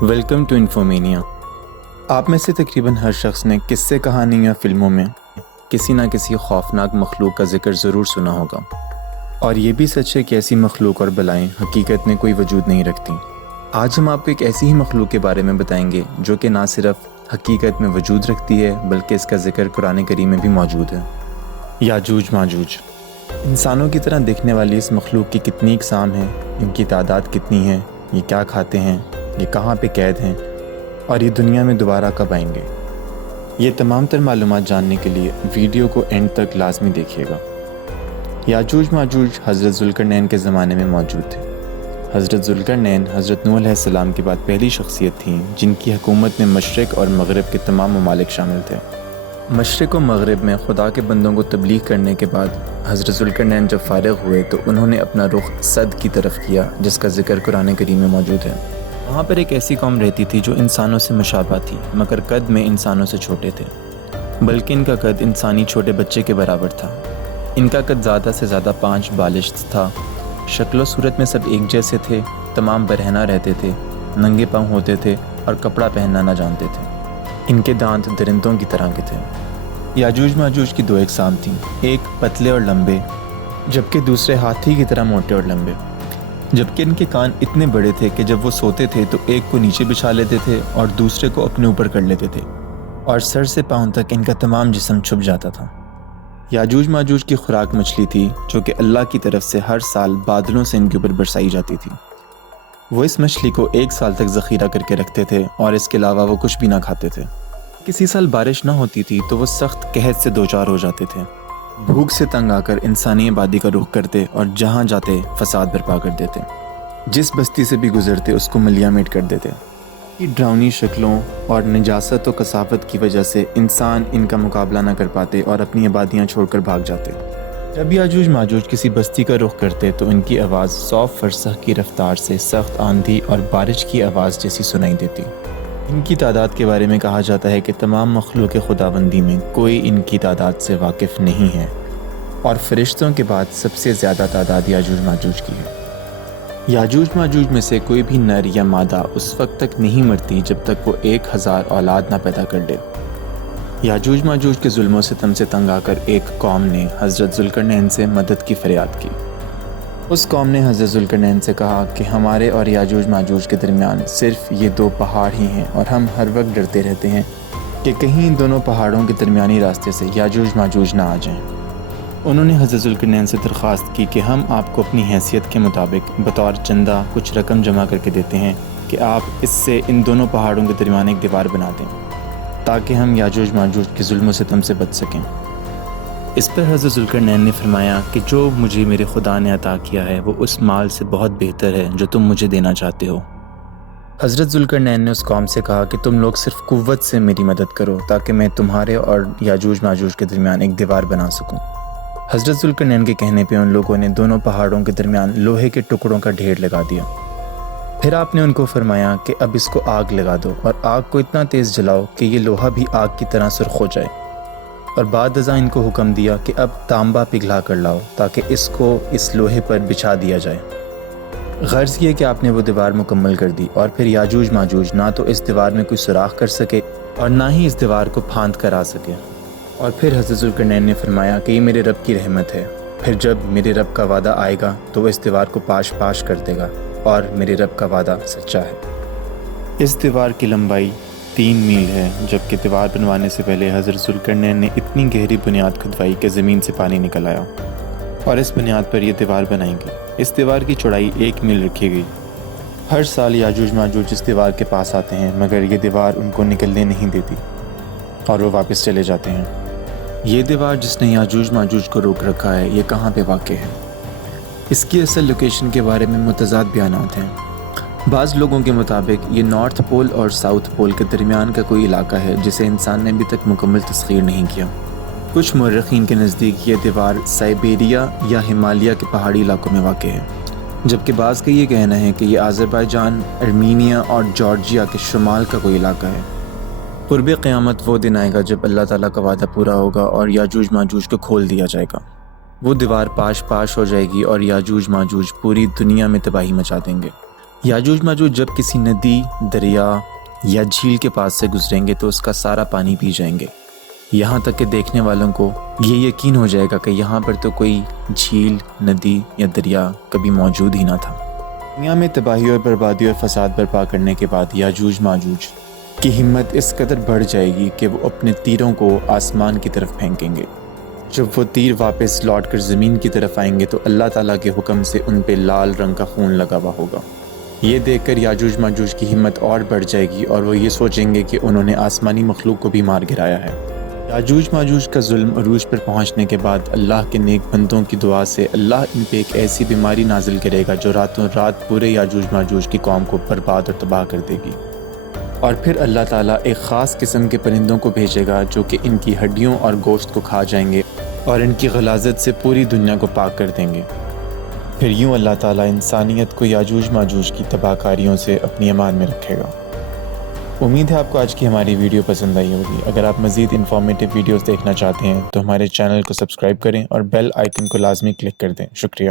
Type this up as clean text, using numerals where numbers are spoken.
Welcome to انفومینیا۔ آپ میں سے تقریباً ہر شخص نے قصے کہانی یا فلموں میں کسی نہ کسی خوفناک مخلوق کا ذکر ضرور سنا ہوگا، اور یہ بھی سچ ہے کہ ایسی مخلوق اور بلائیں حقیقت میں کوئی وجود نہیں رکھتی۔ آج ہم آپ کو ایک ایسی ہی مخلوق کے بارے میں بتائیں گے جو کہ نہ صرف حقیقت میں وجود رکھتی ہے بلکہ اس کا ذکر قرآن کریم میں بھی موجود ہے۔ یاجوج ماجوج۔ انسانوں کی طرح دکھنے والی اس مخلوق کی کتنی اقسام ہیں، ان کی تعداد کتنی ہے، یہ کیا کھاتے ہیں، یہ کہاں پہ قید ہیں، اور یہ دنیا میں دوبارہ کب آئیں گے؟ یہ تمام تر معلومات جاننے کے لیے ویڈیو کو اینڈ تک لازمی دیکھیے گا۔ یاجوج ماجوج حضرت ذوالقرنین کے زمانے میں موجود تھے۔ حضرت ذوالقرنین حضرت نوح علیہ السلام کے بعد پہلی شخصیت تھیں جن کی حکومت میں مشرق اور مغرب کے تمام ممالک شامل تھے۔ مشرق و مغرب میں خدا کے بندوں کو تبلیغ کرنے کے بعد حضرت ذوالقرنین جب فارغ ہوئے تو انہوں نے اپنا رخ صد کی طرف کیا، جس کا ذکر قرآن کریم میں موجود ہے۔ وہاں پر ایک ایسی قوم رہتی تھی جو انسانوں سے مشابہ تھی، مگر قد میں انسانوں سے چھوٹے تھے، بلکہ ان کا قد انسانی چھوٹے بچے کے برابر تھا۔ ان کا قد زیادہ سے زیادہ 5 بالشت تھا۔ شکل و صورت میں سب ایک جیسے تھے، تمام برہنہ رہتے تھے، ننگے پاؤں ہوتے تھے اور کپڑا پہننا نہ جانتے تھے۔ ان کے دانت درندوں کی طرح کے تھے۔ یاجوج ماجوج کی 2 اقسام تھیں، ایک پتلے اور لمبے جبکہ دوسرے ہاتھی کی طرح موٹے اور لمبے، جبکہ ان کے کان اتنے بڑے تھے کہ جب وہ سوتے تھے تو ایک کو نیچے بچھا لیتے تھے اور دوسرے کو اپنے اوپر کر لیتے تھے، اور سر سے پاؤں تک ان کا تمام جسم چھپ جاتا تھا۔ یاجوج ماجوج کی خوراک مچھلی تھی جو کہ اللہ کی طرف سے ہر سال بادلوں سے ان کے اوپر برسائی جاتی تھی۔ وہ اس مچھلی کو 1 سال تک ذخیرہ کر کے رکھتے تھے اور اس کے علاوہ وہ کچھ بھی نہ کھاتے تھے۔ کسی سال بارش نہ ہوتی تھی تو وہ سخت قحط سے دوچار ہو جاتے تھے، بھوک سے تنگ آ کر انسانی آبادی کا رخ کرتے اور جہاں جاتے فساد برپا کر دیتے، جس بستی سے بھی گزرتے اس کو ملیا میٹ کر دیتے۔ ڈراؤنی شکلوں اور نجاست و کثافت کی وجہ سے انسان ان کا مقابلہ نہ کر پاتے اور اپنی آبادیاں چھوڑ کر بھاگ جاتے۔ جب یاجوج ماجوج کسی بستی کا رخ کرتے تو ان کی آواز 100 فرسخ کی رفتار سے سخت آندھی اور بارش کی آواز جیسی سنائی دیتی۔ ان کی تعداد کے بارے میں کہا جاتا ہے کہ تمام مخلوق خداوندی میں کوئی ان کی تعداد سے واقف نہیں ہے، اور فرشتوں کے بعد سب سے زیادہ تعداد یاجوج ماجوج کی ہے۔ یاجوج ماجوج میں سے کوئی بھی نر یا مادہ اس وقت تک نہیں مرتی جب تک وہ 1000 اولاد نہ پیدا کر لے۔ یاجوج ماجوج کے ظلم و ستم سے تنگ آ کر ایک قوم نے حضرت ذوالقرنین سے مدد کی فریاد کی۔ اس قوم نے حضرت ذوالقرنین سے کہا کہ ہمارے اور یاجوج ماجوج کے درمیان صرف یہ 2 پہاڑ ہی ہیں، اور ہم ہر وقت ڈرتے رہتے ہیں کہ کہیں ان دونوں پہاڑوں کے درمیانی راستے سے یاجوج ماجوج نہ آ جائیں۔ انہوں نے حضرت ذوالقرنین سے درخواست کی کہ ہم آپ کو اپنی حیثیت کے مطابق بطور چندہ کچھ رقم جمع کر کے دیتے ہیں کہ آپ اس سے ان دونوں پہاڑوں کے درمیان ایک دیوار بنا دیں تاکہ ہم یاجوج ماجوج کے ظلم و ستم سے بچ سکیں۔ اس پر حضرت ذوالقرنین نے فرمایا کہ جو مجھے میرے خدا نے عطا کیا ہے وہ اس مال سے بہت بہتر ہے جو تم مجھے دینا چاہتے ہو۔ حضرت ذوالقرنین نے اس قوم سے کہا کہ تم لوگ صرف قوت سے میری مدد کرو تاکہ میں تمہارے اور یاجوج ماجوج کے درمیان ایک دیوار بنا سکوں۔ حضرت ذوالقرنین کے کہنے پہ ان لوگوں نے دونوں پہاڑوں کے درمیان لوہے کے ٹکڑوں کا ڈھیر لگا دیا۔ پھر آپ نے ان کو فرمایا کہ اب اس کو آگ لگا دو اور آگ کو اتنا تیز جلاؤ کہ یہ لوہا بھی آگ کی طرح سرخ ہو جائے، اور بعد ازاں ان کو حکم دیا کہ اب تانبا پگھلا کر لاؤ تاکہ اس کو اس لوہے پر بچھا دیا جائے۔ غرض یہ کہ آپ نے وہ دیوار مکمل کر دی، اور پھر یاجوج ماجوج نہ تو اس دیوار میں کوئی سوراخ کر سکے اور نہ ہی اس دیوار کو پھاند کر آ سکے۔ اور پھر حضرت ذوالقرنین نے فرمایا کہ یہ میرے رب کی رحمت ہے، پھر جب میرے رب کا وعدہ آئے گا تو وہ اس دیوار کو پاش پاش کر دے گا، اور میرے رب کا وعدہ سچا ہے۔ اس دیوار کی لمبائی 3 میل ہے، جبکہ دیوار بنوانے سے پہلے حضرت ذوالقرنین نے اتنی گہری بنیاد کھدوائی کہ زمین سے پانی نکل آیا، اور اس بنیاد پر یہ دیوار بنائی گئی۔ اس دیوار کی چوڑائی 1 میل رکھی گئی۔ ہر سال یاجوج ماجوج اس دیوار کے پاس آتے ہیں، مگر یہ دیوار ان کو نکلنے نہیں دیتی اور وہ واپس چلے جاتے ہیں۔ یہ دیوار جس نے یاجوج ماجوج کو روک رکھا ہے، یہ کہاں پہ واقع ہے؟ اس کی اصل لوکیشن کے بارے میں متضاد بیانات ہیں۔ بعض لوگوں کے مطابق یہ نارتھ پول اور ساؤتھ پول کے درمیان کا کوئی علاقہ ہے جسے انسان نے ابھی تک مکمل تسخیر نہیں کیا۔ کچھ مورخین کے نزدیک یہ دیوار سائبیریا یا ہمالیہ کے پہاڑی علاقوں میں واقع ہے، جبکہ بعض کا یہ کہنا ہے کہ یہ آذربائیجان، ارمینیا اور جارجیا کے شمال کا کوئی علاقہ ہے۔ قرب قیامت وہ دن آئے گا جب اللہ تعالیٰ کا وعدہ پورا ہوگا اور یاجوج ماجوج کو کھول دیا جائے گا۔ وہ دیوار پاش پاش ہو جائے گی اور یاجوج ماجوج پوری دنیا میں تباہی مچا دیں گے۔ یاجوج ماجوج جب کسی ندی، دریا یا جھیل کے پاس سے گزریں گے تو اس کا سارا پانی پی جائیں گے، یہاں تک کہ دیکھنے والوں کو یہ یقین ہو جائے گا کہ یہاں پر تو کوئی جھیل، ندی یا دریا کبھی موجود ہی نہ تھا۔ دنیا میں تباہی اور بربادی اور فساد برپا کرنے کے بعد یاجوج ماجوج کی ہمت اس قدر بڑھ جائے گی کہ وہ اپنے تیروں کو آسمان کی طرف پھینکیں گے۔ جب وہ تیر واپس لوٹ کر زمین کی طرف آئیں گے تو اللہ تعالیٰ کے حکم سے ان پہ لال رنگ کا خون لگا ہوا ہوگا۔ یہ دیکھ کر یاجوج ماجوج کی ہمت اور بڑھ جائے گی اور وہ یہ سوچیں گے کہ انہوں نے آسمانی مخلوق کو بھی مار گرایا ہے۔ یاجوج ماجوج کا ظلم عروج پر پہنچنے کے بعد اللہ کے نیک بندوں کی دعا سے اللہ ان پہ ایک ایسی بیماری نازل کرے گا جو راتوں رات پورے یاجوج ماجوج کی قوم کو برباد اور تباہ کر دے گی، اور پھر اللہ تعالیٰ ایک خاص قسم کے پرندوں کو بھیجے گا جو کہ ان کی ہڈیوں اور گوشت کو کھا جائیں گے اور ان کی غلاظت سے پوری دنیا کو پاک کر دیں گے۔ پھر یوں اللہ تعالیٰ انسانیت کو یاجوج ماجوج کی تباہ کاریوں سے اپنی امان میں رکھے گا۔ امید ہے آپ کو آج کی ہماری ویڈیو پسند آئی ہوگی۔ اگر آپ مزید انفارمیٹو ویڈیوز دیکھنا چاہتے ہیں تو ہمارے چینل کو سبسکرائب کریں اور بیل آئیکن کو لازمی کلک کر دیں۔ شکریہ۔